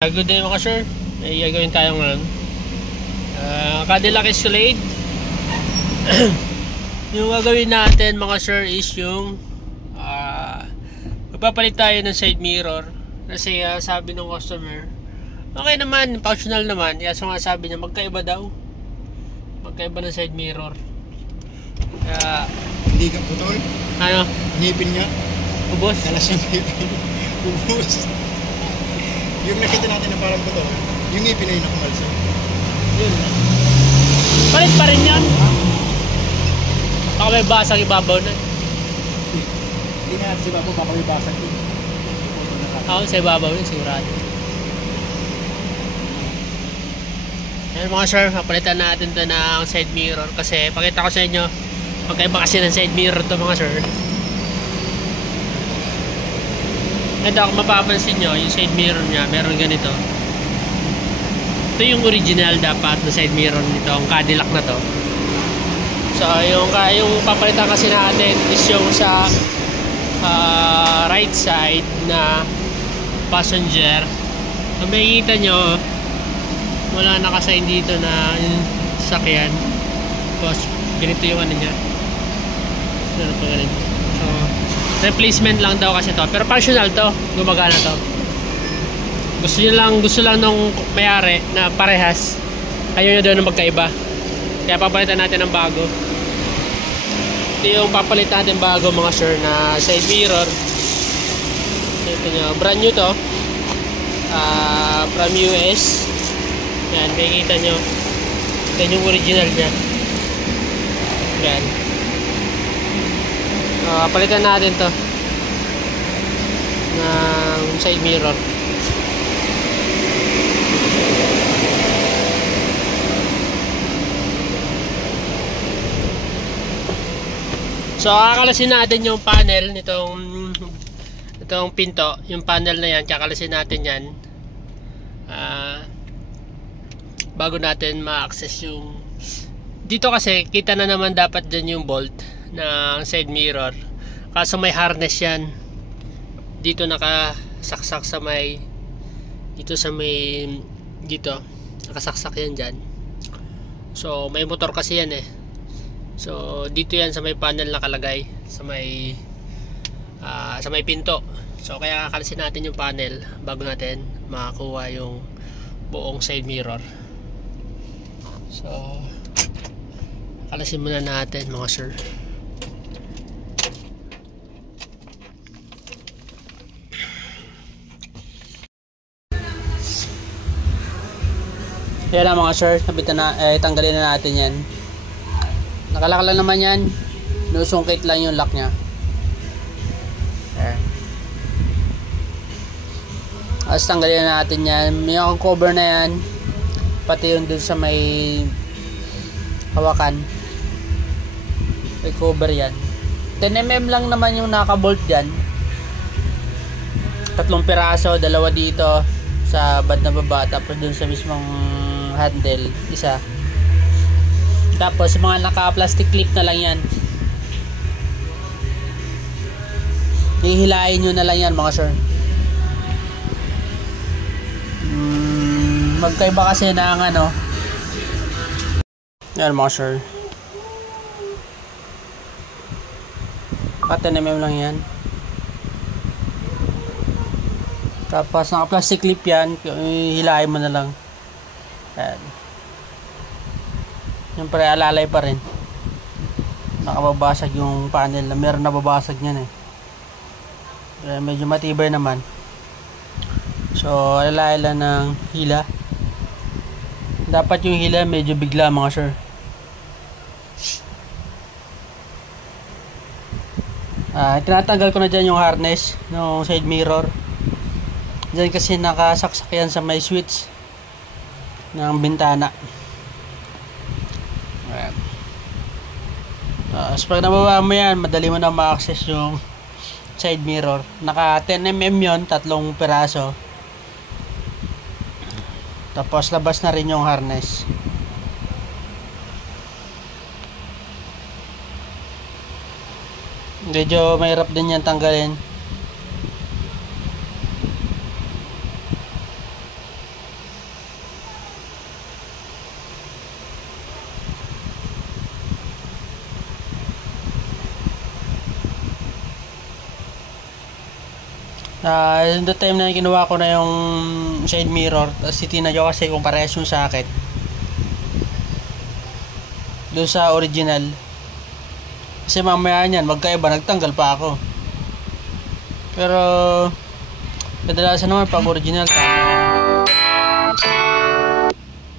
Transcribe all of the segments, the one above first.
Good day mga sir. May gagawin tayo ngayon. Cadillac Escalade. Yung gagawin natin mga sir is yung magpapalit tayo ng side mirror. Kasi sabi ng customer, okay naman, functional naman. Kaya so nga sabi niya, magkaiba daw. Magkaiba ng side mirror. Hindi ka putol? Ano? Ngipin niya? Ubos? Kalas yung ngipin. Ubos. Yung nakita natin na parang putol, yung ngipin na yung nakamalsa. Yun. Palit pa rin yan. Baka may basag ibabaw na. Hindi nga natin si Babo, baka may basag yun. Ako sa ibabaw yun, sigurado. Ayan mga sir, papalitan natin to ng side mirror. Kasi pakita ko sa inyo, magkaiba kasi ng side mirror to mga sir. Ito, kung mapapansin nyo, yung side mirror nya, meron ganito. Ito yung original dapat na side mirror nito, ang Cadillac na to. So, yung papalitan kasi natin is yung sa right side na passenger. So, makikita nyo, wala nakasign dito na yung sakyan. Tapos, ganito yung ano nya. So, replacement lang daw kasi to, pero functional to, gumagana to. Gusto lang nung may-ari na parehas, ayaw nyo daw na magkaiba, kaya papalitan natin ng bago. Ito yung papalitan natin bago mga sir na side mirror. Ito nyo, brand new to, from US. Yan, makikita nyo, yan yung original nya. Yan. Palitan natin to ng side mirror. So kakalasin natin yung panel nitong pinto, yung panel na yan, kakalasin natin yan bago natin ma-access yung dito. Kasi kita na naman dapat dyan yung bolt ng side mirror, kaso may harness yan dito, nakasaksak sa may dito nakasaksak yan dyan. So may motor kasi yan so dito yan sa may panel nakalagay sa may pinto. So kaya kakalisin natin yung panel bago natin makakuha yung buong side mirror. So kalasin muna natin mga sir. Yan na mga sir, tanggalin na natin yan. Nakalak lang naman yan, nusungkit lang yung lock nya. Tapos tanggalin na natin yan. May cover na yan, pati yung dun sa may hawakan, may cover yan. 10mm lang naman yung nakabolt dyan, 3 piraso, 2 dito sa bad na baba, tapos dun sa mismong handle, isa. Tapos mga naka plastic clip na lang yan, hihilain nyo na lang yan mga sir. Magkaiba kasi na ang ano yan mga sir, 10mm lang yan. Tapos naka plastic clip yan, hilahin mo na lang. Ayan. Siyempre alalay pa rin, nakababasag yung panel na meron nababasag nyan medyo matibay naman. So alalay lang ng hila. Dapat yung hila medyo bigla mga sir. Tinatanggal ko na dyan yung harness ng side mirror. Dyan kasi nakasaksak yan sa may switch ng bintana. So pag nababa mo yan, madali mo na ma-access yung side mirror. Naka 10mm yun, 3 piraso. Tapos labas na rin yung harness. Medyo mahirap din yan tanggalin. The time na kinuha ko na yung side mirror, tapos titignan nyo kasi kung parehas yung socket doon sa original. Kasi mamaya niyan, magkaiba, nagtanggal pa ako. Pero kadalasan naman pag original,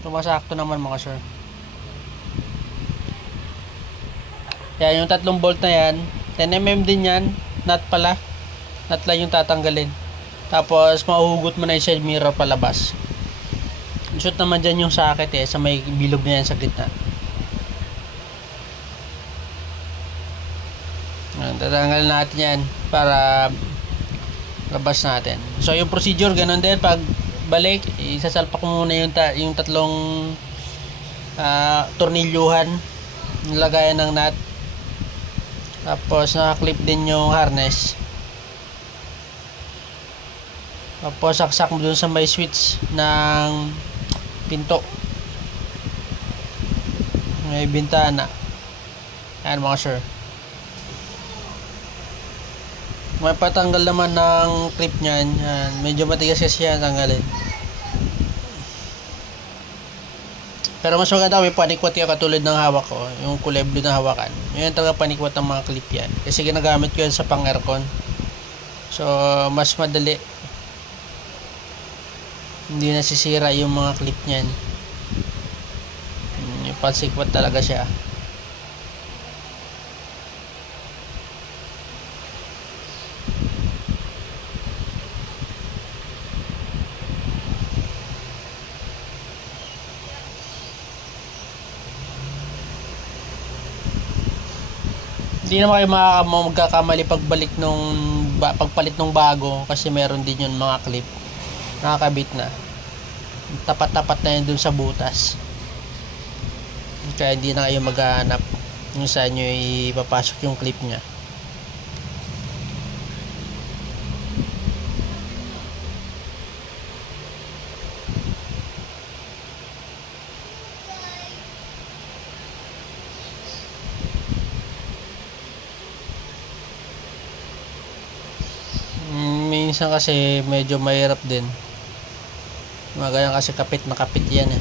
tumasakto naman mga sir. Yan, yung 3 bolt na yan, 10mm din yan, nut pala. Nut lang yung tatanggalin. Tapos mahuhugot mo na yung side mirror palabas. Shoot naman dyan yung socket sa may bilog na yan sa gitna. Tatanggal natin yan para labas natin. So yung procedure ganun din. Pag balik, isasalpak mo muna yung 3 tornilyuhan, nilagayan ng nut. Tapos naka-clip din yung harness. Tapos saksak mo dun sa may switch ng pinto, may bintana. Ayan mga sir. May patanggal naman ng clip nyan. Yan. Medyo matigas kasi yan tanggalin. Pero mas maganda may panikwat yung katulad ng hawak ko, yung kulay blue na hawakan. Yun talaga panikwat ng mga clip yan, kasi ginagamit ko yan sa pang aircon. So mas madali, hindi nasisira yung mga clip niyan. Yung pansikwat talaga siya. Hindi naman kayo magkakamali pagpalit nung bago, kasi meron din yun mga clip nakakabit na tapat-tapat na yun dun sa butas, kaya hindi na kayo maghahanap kung saan nyo ipapasok yung clip nya. Minsan kasi medyo mahirap din. Magayon kasi kapit na kapit yan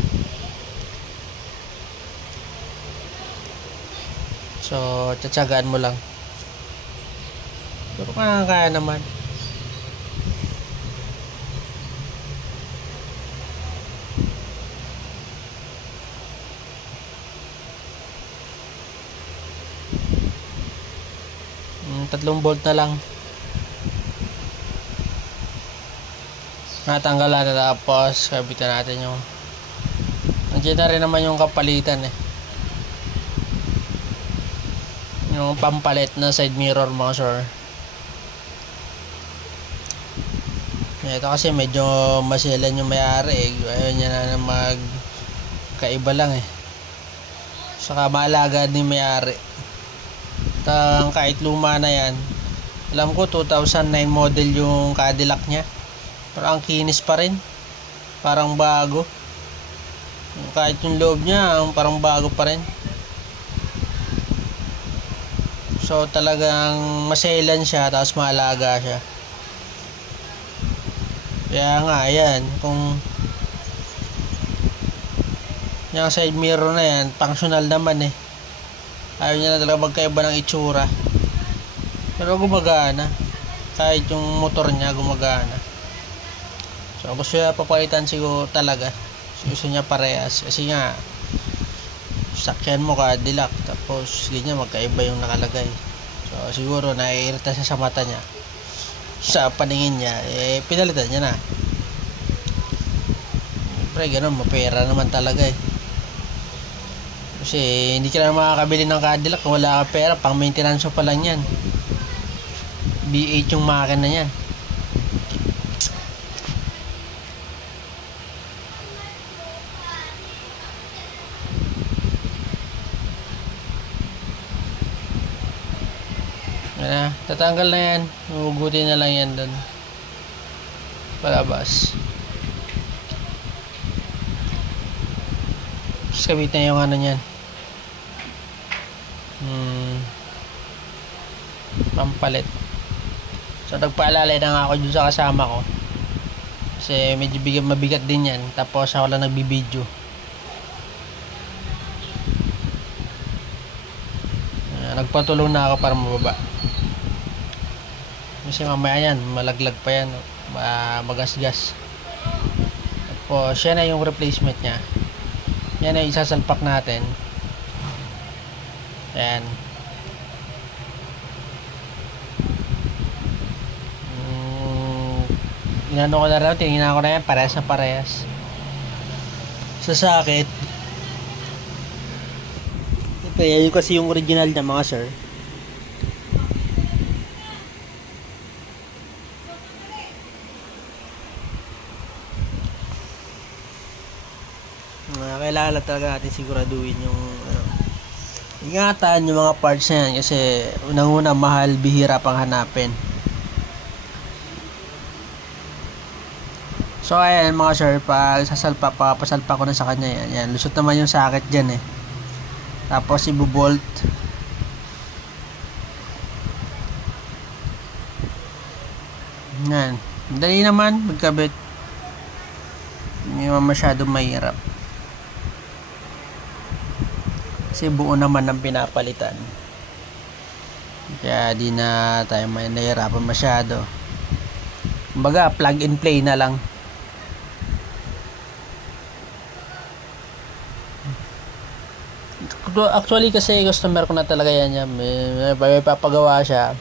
So tsatsagaan mo lang. Pero kaya naman. Tatlong bolt na lang. Natanggalan na, tapos kabitan natin yung nandiyan na rin naman yung kapalitan yung pampalit na side mirror mga sir. Ito kasi medyo masilan yung may-ari ayaw niya na magkaiba lang saka maalaga ni may-ari. Kahit luma na yan, alam ko 2009 model yung Cadillac nya, pero ang kinis pa rin, parang bago. Kahit yung loob niya parang bago pa rin. So talagang maselan siya, tapos maalaga siya. Kaya nga yan, kung yung side mirror na yan functional naman ayaw niya na talaga magkaiba ng itsura, pero gumagana. Kahit yung motor niya gumagana. So gusto niya papalitan siguro talaga, gusto niya parehas, kasi nga sakyan mo Cadillac tapos ganyan magkaiba yung nakalagay. So siguro naiirita siya sa mata niya, sa paningin niya, pinalitan niya na. Siyempre ganun, mapera naman talaga kasi hindi ka na makakabili ng Cadillac kung wala ka pera. Pang maintenance pa lang yan, V8 yung makina niyan. Tatanggal na yan, hugutin na lang yan doon palabas. Tapos kabit na yung ano nyan, pampalit. So nagpaalalay na nga ako dun sa kasama ko. Kasi medyo mabigat din yan. Tapos ako lang nagbibideo. Nagpatulong na ako para mababa. Kasi mamaya yan, malaglag pa yan. Magasgas. Tapos yan na yung replacement nya. Yan na yung isasalpak natin. Ayan. Inano ko na rin, tinignan ko na yan, parehas na parehas. Sa sakit. Ito, yan kasi yung original niya mga sir. Kailangan talaga natin siguraduhin yung ingatan yung mga parts na yan kasi unang-una mahal, bihira pang hanapin. So ayan mga sir, pag papasalpa ko na sa kanya yan. Yan, lusot naman yung socket dyan eh. Tapos ibubolt. Yan, dali naman magkabit. Hindi naman masyadong mahirap. Kasi buo naman ang pinapalitan. Kaya di na tayo may nahirapan masyado. Kumbaga plug and play na lang. Actually kasi customer ko na talaga yan. May papagawa siya.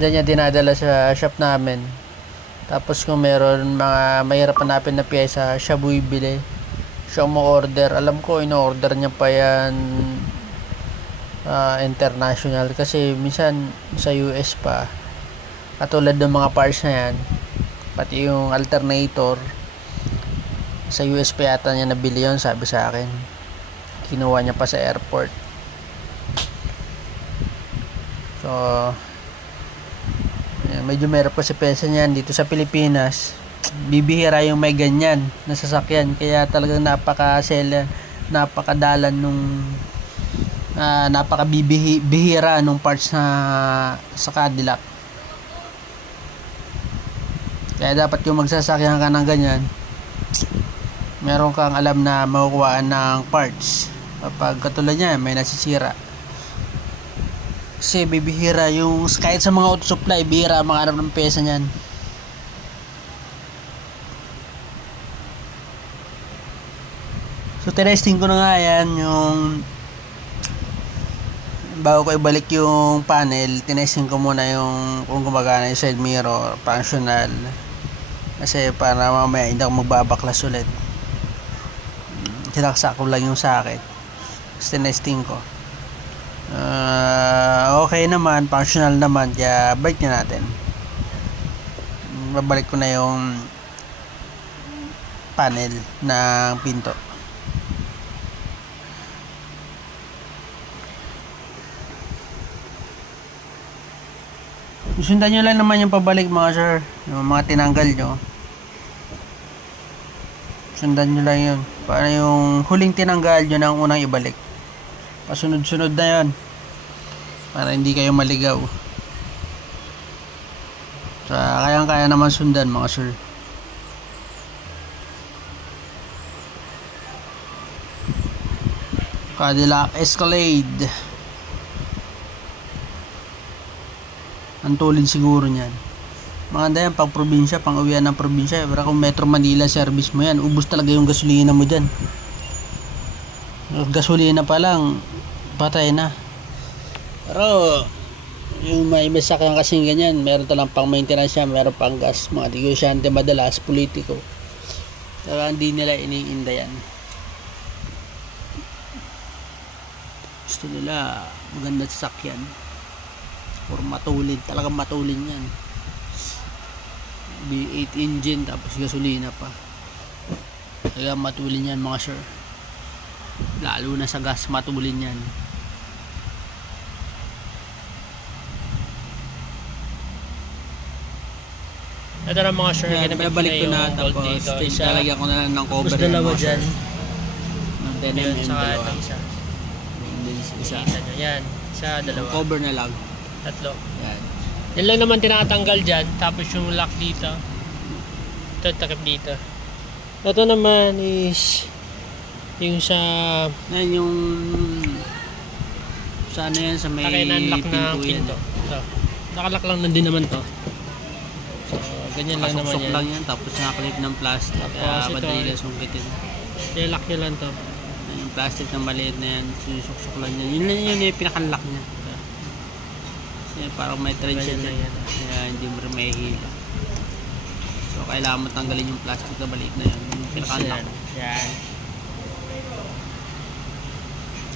Diyan niya dinadala sa shop namin. Tapos kung meron mga mahirap hanapin na pyesa, siya bumibili. Siya mo-order. Alam ko ino-order niya pa yan international kasi minsan sa US pa. Katulad ng mga parts na yan. Pati yung alternator sa US pa yata niya nabili yun, sabi sa akin. Kinuha niya pa sa airport. So medyo meron pa si pesa niyan dito sa Pilipinas. Bibihira yung may ganyan na sasakyan, kaya talagang napakadalan nung napakabihira nung parts na sa Cadillac. Kaya dapat yung magsasakyan ka ng ganyan, meron kang alam na makukuhaan ng parts kapag katulad niya may nasisira. Kasi bibihira yung kahit sa mga auto supply, bihira mga hanap ng pesa niyan. So testing ko na nga yan, yung bago ko ibalik yung panel, tinesting ko muna yung kung gumagana yung side mirror, functional. Kasi para mamaya hindi ako magbabaklas ulit. Sinaksak ko lang yung socket. Tapos tinesting ko. Okay naman, functional naman, kaya balik na natin. Babalik ko na yung panel ng pinto. Sundan nyo lang naman yung pabalik mga sir, yung mga tinanggal nyo. Sundan nyo lang yun para yung huling tinanggal nyo na ang unang ibalik. Pasunod-sunod na yun para hindi kayo maligaw. So kayang-kaya naman sundan mga sir. Cadillac Escalade. Ang tulid siguro niyan. Maganda yan pag probinsya, pang uwian ng probinsya. Pero kung Metro Manila service mo yan, ubos talaga yung gasolina mo dyan. Gasolina pa lang, patay na. Pero yung may masakyan kasing ganyan, meron talang pang maintenance siya, meron pang gas. Mga negosyante madalas, politiko. Pero hindi nila iniinda yan. Gusto nila maganda sasakyan or matulid, talagang matulin yan. V8 engine tapos gasolina pa, kaya matulin yan mga sir, lalo na sa gas matulin yan. Ito na mga sir, nabalik ko na, tapos lalagyan ko na lang ng cover. Tapos dalawa dyan ng 10mm, saka ito isa. Yan, isa, dalawa. Cover na lang. Tatlo. Yan. Yan lang naman tinatanggal dyan. Tapos yung lock dito. Ito, takip dito. Ito naman is yung sa Yan yung sa ano yan, sa may pakinan-lock na pinto yan. pinto. Ito. Nakalock lang na din naman to. So, ganyan lang naman Kasok-sok yan. lang yan, tapos nakaklip ng plastic. Tapos Kaya ito, madali lang sungkitin. I-lock nyo lang to. Yung plastic na maliit na yan, sinusok-sok lang yan. Yun lang yun yung pinaka-lock niya. Kasi parang may thread siya Ganyan lang dyan. yan. Kaya hindi mo rin mahihila. So kailangan mo tanggalin yung plastic na maliit na yan. Yung pinaka-lock. Yan.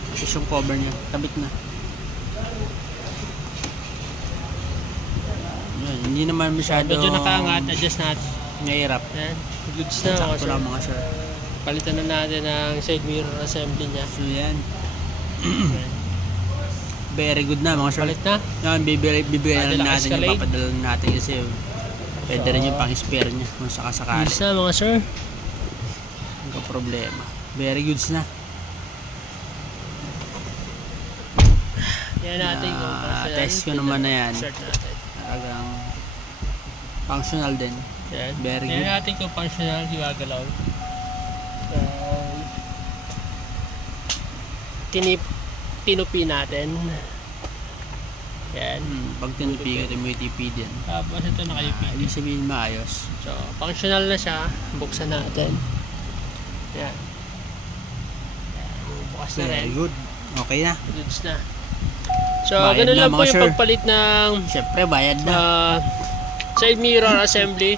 Tapos yung cover niya, kabit na. Yun, hindi naman masyado Medyo nakaangat, adjust natin. mahirap. Yan. Goods na. Sakto Kasi lang mga sir. palitan na natin ang side mirror assembly niya. So yan. Very good na mga sir. Palit na. Yan, bibigyan Cadillac na natin yung Escalade. papadala natin kasi pwede rin yung pang-spare niya kung sakasakali. Goods na mga sir. Hindi ka problema. Very goods na. Yan natin. Test ko naman na yan. Start natin. Talagang functional din. Yan. Very Yan good. natin kung functional, gumagalaw. Tinupi natin. Yan. Pag tinupi ka, may TP din. Tapos ito naka-UP. Ibig sabihin maayos. So, functional na siya. Buksan natin. Yan. Yan. Bukas na rin. Very good. Okay na. Goods na. So, Bayad ganun na, lang po mga yung sir. pagpalit ng Siyempre, bayad na. side mirror assembly.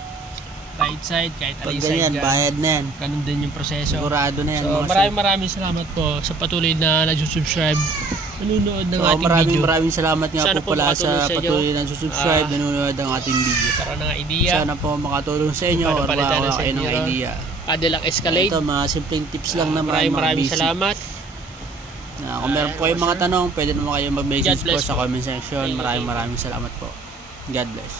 Right side, kahit Pag alin side ganyan, ka. bayad na yan. Ganun din yung proseso. Sigurado na yan. So, mga sir. maraming salamat po sa patuloy na nagsusubscribe, nanonood ng So, ating video. maraming salamat nga Sana po po pala makatulong sa sa inyo. patuloy na subscribe, nanonood ang ating video. Karoon ng idea. Sana po makatulong sa inyo Paano or palitan ng makakuha kayo ng side idea. Cadillac Escalade. Ito, mga simpleng tips lang naman, mga Maraming basic. salamat. Kung meron po kayong mga tanong, pwede naman kayo mag-message God bless po sa po. comment section. Thank you. Maraming salamat po. God bless.